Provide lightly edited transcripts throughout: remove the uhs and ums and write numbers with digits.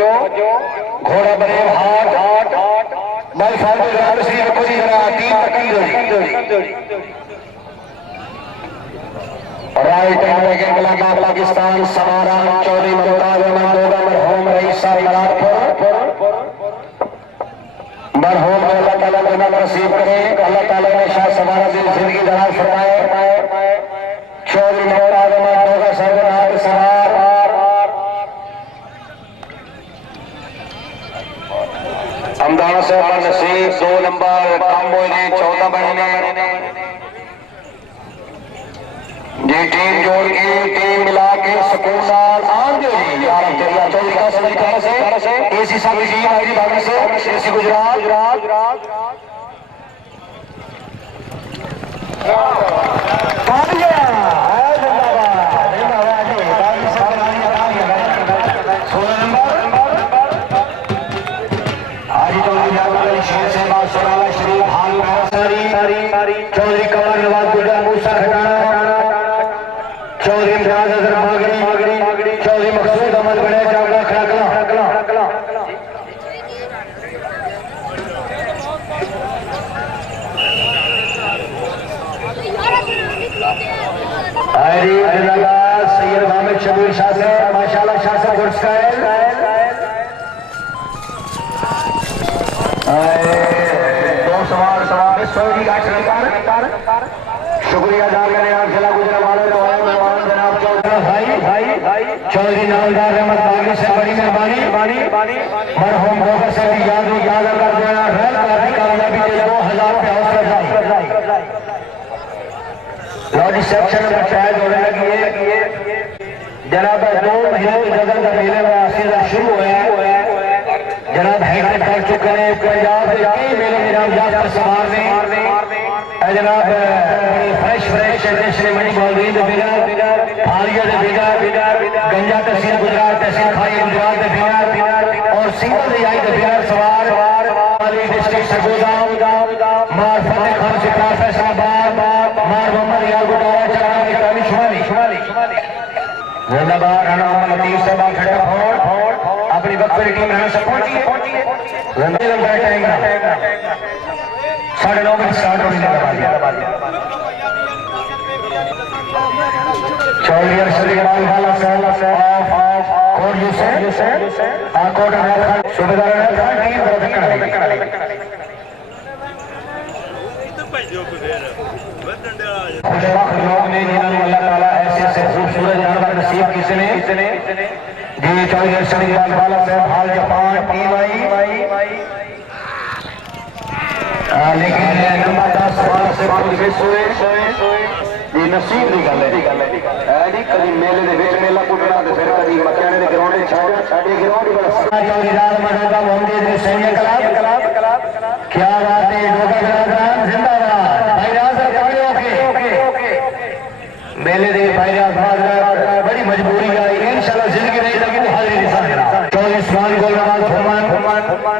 घोड़ा बने हाट मल फादे राम श्री रखोजी जना तीन जोड़ी राइट हैंड अगेन कलाकार पाकिस्तान समाराम चौधरी मुमताज अहमद दोगा मरहूम रईसा मरहूम अल्लाह ताला ने नसीब करे अल्लाह ताला ने शाह समारा दिल जिंदगी दराज फरमाए चौधरी मुमताज अहमद दोगा सरदार सवार अमदाना से नसीब 2 नंबर काम होने 14 बनने ये टीम जोड़ के टीम मिला के सुकून साल आन दो यार तेरा चौधरी का समझ कर से एसी सब टीम आई बागी से एसी गुजरात चौधरी कमर नवाज गुजर मूसा खटाना चौधरी इम्तियाज अजहर मागड़ी चौधरी मकसूद अहमद बड़े जागड़ा खड़कला सैयद हामिद शबीर शाह से माशाल्लाह शाह से शुक्रिया अदा करें आप जिला गुजरात मेहमान जनाब चौधरी नामदार अहमद बागी से बड़ी मेहरबानी मरहूम गोबर से भी याद कर देना कामयाबी के 2000 रुपये हौसला लॉजी सेक्शन में शायद होने लगी है जनाब 2 महीने की जगह का मेले में सीजन शुरू हुआ जनाब हैदर कर चुके हैं पंजाब के कई मेले निरामजात पर सवार ने जनाब फ्रेश श्री मणि गोविंद बिगर हालिया बिगर गंजा तहसील गुजरात तहसील खाई गुजरात बिगर और सिंगल रियाई बिगर सवार डिस्ट्रिक्ट सरगोदा मार फतेह खान सिकार फैसलाबाद मार मोहम्मद यार गुटारा चक्रा शुमाली जिंदाबाद राणा मोहम्मद लतीफ साहब खट्टा फोड़ अपनी वक्त टीम रहना सब पहुंची है 9:30 बजे स्टार्ट होने लगा चौधरी अरशद इकबाल वाला कोट यूसुफ कोट सूबेदार टीम खुशबख्त लोग ने जिन्होंने अल्लाह ताला ऐसे खूबसूरत जानवर नसीब किसने जी चौधरी अरशद इकबाल वाला साहब हाल जापान टीम आई लेकिन नंबर 10 वाला से ये नसीब की गल है कभी मेले के विच मेला पुटना तो फिर कभी मकाने के ग्राउंड छाड़े ग्राउंड क्या बात है जिंदाबाद मेले के बड़ी मजबूरी आई इंशाल्लाह जिंदगी नहीं लगी तो हाजिरी चौधरी उस्मान गोलमान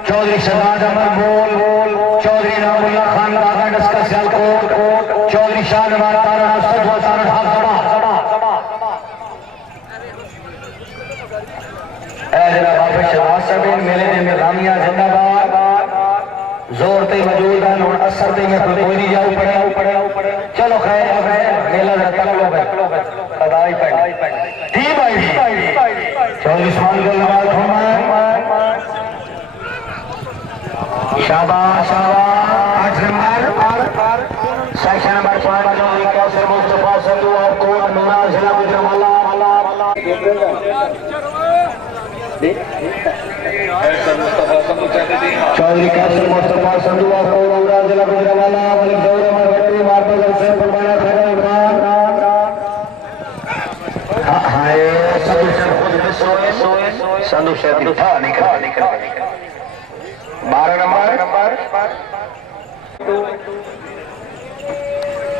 चौधरी शहजाद अहमद बोल चौधरी नामुल्ला खान बागा का सियालकोट चौधरी शाह नवाज तारा मेले में निजामिया जिंदाबाद जोर ते मौजूद है और असर ते में कोई नहीं जाऊ पड़े चलो खैर मेला रखलो कदाई पड़ टी भाई चौधरी उस्मान गोलमान शाबाश 8 नंबर सेक्शन नंबर 5 चौधरी कैसर मुस्तफा संधू और कोट मीना जिला गुजरात चौधरी कैसर मुस्तफा संधू और कोट जिला गुजरात मलिक दौर मरगटी मारपल से फरमाया खड़ा इमरान हाय संधू शर्मा था निकल 12 नंबर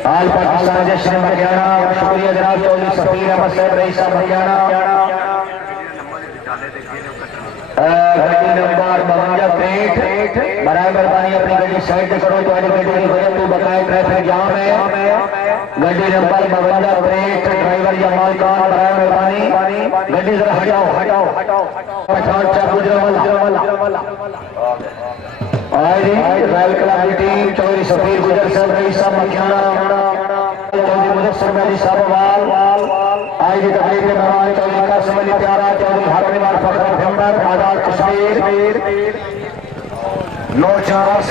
आल पाकिस्तान जश्न बगियाना शुक्रिया जनाब चौधरी सफीर अहमद साहब रईसा बगियाना गड्डी नंबर 52 बराबर मेहरबानी अपनी गड्डी साइड करो तो गड्डी की वजह तो बकाया ट्रैफिक जाम है गड्डी नंबर 52 ड्राइवर जमाल खान बराबर मेहरबानी गड्डी जरा हटाओ पठान चाकू जरवाला आई रॉयल क्लब की टीम चौधरी सफीर गुजर साहब रईस साहब मखियाना चौधरी मुदस्सिर अली साहब वाल आई जी तकलीफ में मेहमान चौधरी कासिम अली प्यारा चौधरी हाकिम फखर पैगंबर आजाद कश्मीर 9-4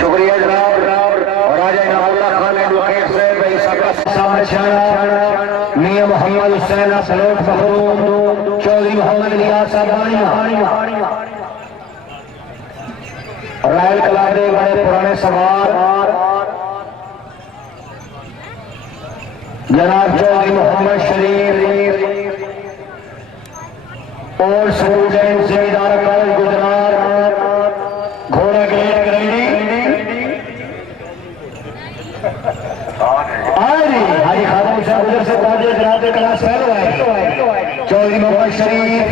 शुक्रिया जनाब और राजा इनामुल्लाह खान एडवोकेट से भाई साहब मियां मोहम्मद हुसैन सलोट फखरूम चौधरी मोहम्मद इलियास रॉयल क्लब के बड़े पुराने सवार जनाब चौधरी मोहम्मद शरीफ और स्टूडेंट जिम्मेदार कॉलेज गुजरात घोड़ा गेट करेंगी हाजी खादम साहब उधर से ताजे जनाब क्लास फेल हुआ चौधरी मोहम्मद शरीफ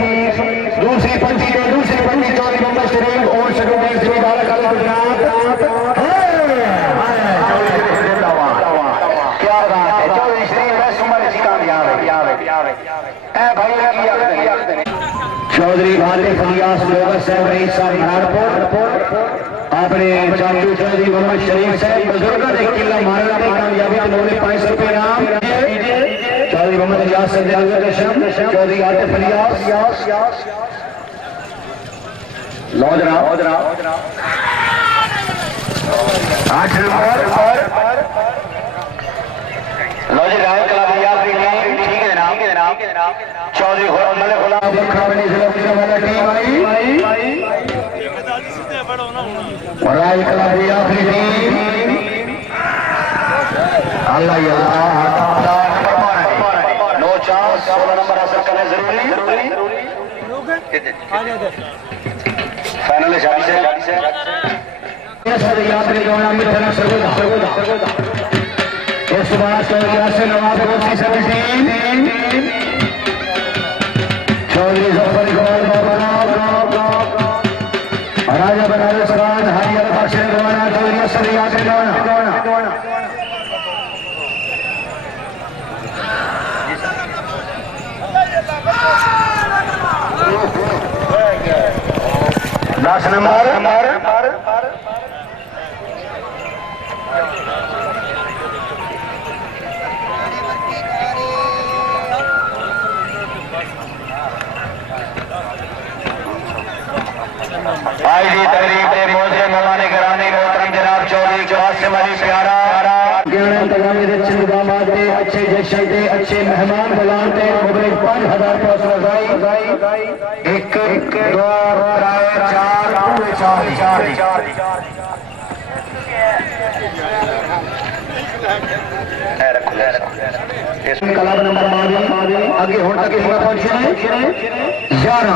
दूसरी पंक्ति चौधरी मोहम्मद शरीफ और स्टूडेंट जिम्मेदार कॉलेज गुजरात क्या बात है चौधरी शरीफ उम्र की कामयाब है चौधरी भारती फलियास लोगर साहब रईस साहब नारपुर अपने चाचू चौधरी मोहम्मद शरीफ साहब बुजुर्ग ने किला मारने की कामयाबी उन्होंने 500 रुपये इनाम चौधरी मोहम्मद इलियास चौधरी आतिफ फलियास लौजरा 8 नंबर लौजी राय क्लब ठीक है जनाब चौधरी मलिक गुलाम खानी जिला की वाला टीम आई और राय क्लब की आखिरी टीम अल्लाह 9-4 16 नंबर हासिल करना जरूरी फाइनल गाड़ी से यात्री दौरान मित्र सरगोदा इस बार चौधरी नवाब गोती सभी टीम चौधरी जफर इकबाल राजा बनारस राज हरियाणा पाशे रवाना चौधरी असद याद रवाना 10 नंबर आई जी तकरीब के मोहतरे मौलाना गिरानी मोहतरम जनाब चौधरी कासिम अली प्यारा अच्छे जश्न के अच्छे मेहमान बुलाते मुबलिक 5000 रुपये एक 2 3 4 क्लब नंबर आगे होने तक पहुंचे 11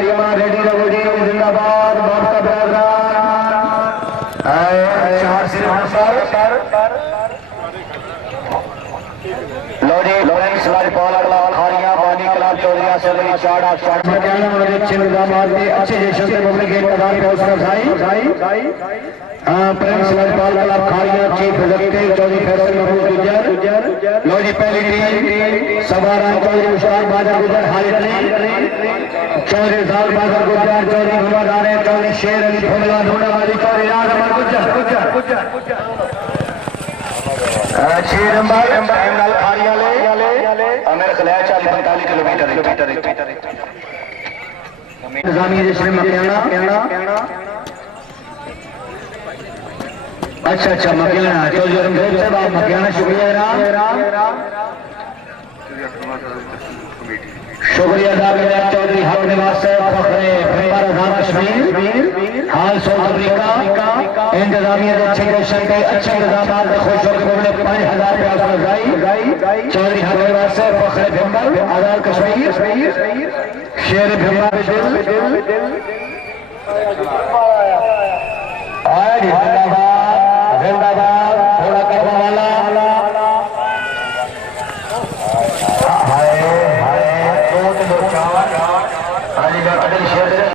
टीम रेडी रहो जी जिंदाबाद बाबा ब्राज़ 4 सिर लॉरेंस लाजपाल खारियां पानी क्लब चौधरी असद चाड़ा अच्छे निजामात के अच्छे जश्न से मुबलिक इंतजार पे उसका Prince Lajpal club Khariyan chief executive Chaudhary Faisal Mahmood गुजर लो जी पहली टीम सवारा चौधरी मुश्ताक बादल गुजर हालिद अली चौधरी जाल बादल गुजर चौधरी मोहम्मद आने चौधरी शेर अली फुमला ढूंढावाली चौधरी आजम गुजर 6 नंबर इमरान खारियां ले मेरे ख्याल 40-45 किलोमीटर इंतजामिया जश्न मकियाना अच्छा मकियाना चौधरी रमजोत साहब आप मकियाना शुक्रिया शुक्रिया अदा करें चौधरी हक निवास साहब फखरे पैगंबर आजाद कश्मीर हाल साउथ अफ्रीका इंतजामिया अच्छे जश्न के अच्छे इंतजाम खुश होकर 5000 रुपये चौधरी हक निवास साहब फखरे पैगंबर आजाद कश्मीर शेर पैगंबर